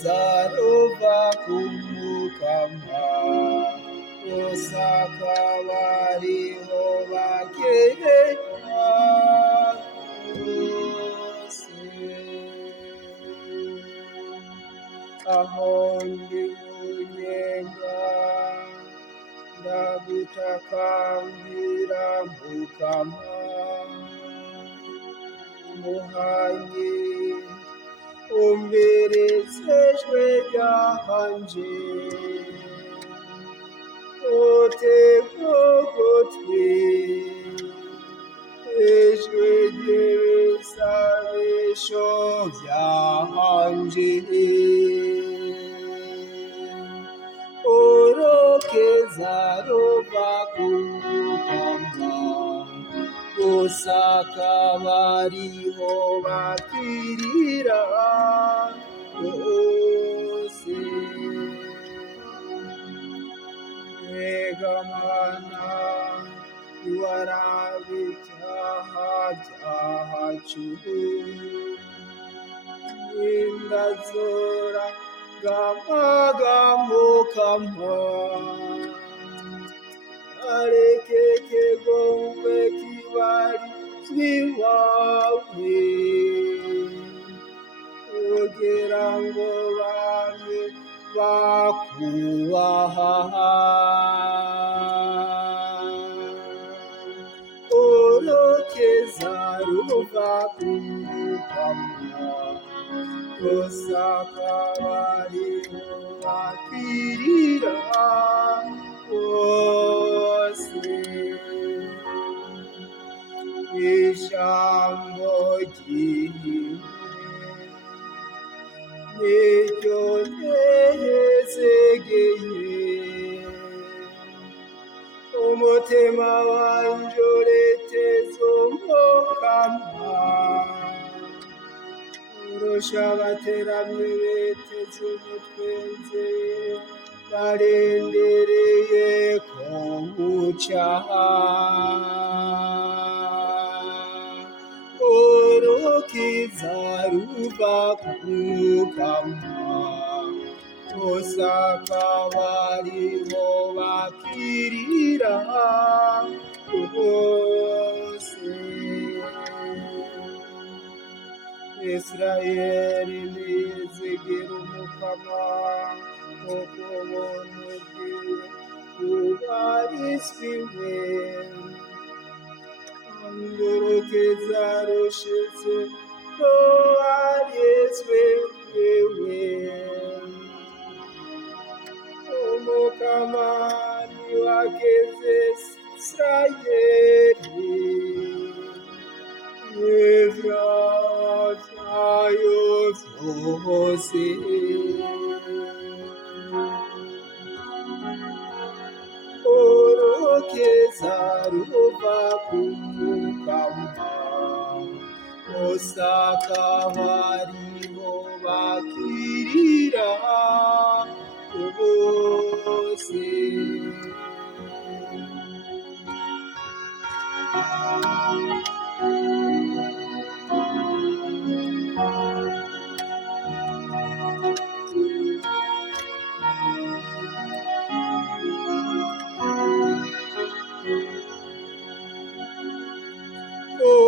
keza ruva ku Mukama, bose akaba ariho bagerera bose. Aho ndi munyenga ndagutakambira Mukama, muhanyi umvirize ijwi ryanje, utege ugutwi ijwi ry'ibisabisho vyanje. Urukeza ruva ku Mukama, bose akaba ariho bakirira bose. Mbega Mana ntiwaraba ivyaha vyacu, indazora Mukama, areke kigongwe kibarizwe iwawe, kugira ngo bame bakubaha. Urukeza ruva ku Mukama, bose akaba ariho bakwirira bose. Ijambo ryiwe niryo nezegeye, umutima wanje ureteze Mukama, urusha abateramye beteze umutwenzi, barendereye ko buca. Urukiza ruva ku Mukama, bose akaba ariho bakirira bose. Israeli nizigire Umukama, kuko ubuntu bwiwe bubarizwiwe. Urukeza rushitse rubarizwe wewe, Umukama niwageze Israeli, ivyaha vyayo vyose. Urukeza ruva ku Mukama, bose akaba ariho bakirira bose.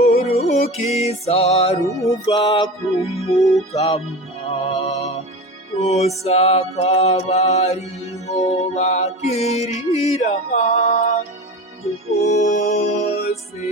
Urukiza ruva ku Mukama, bose akaba ariho bakirira bose.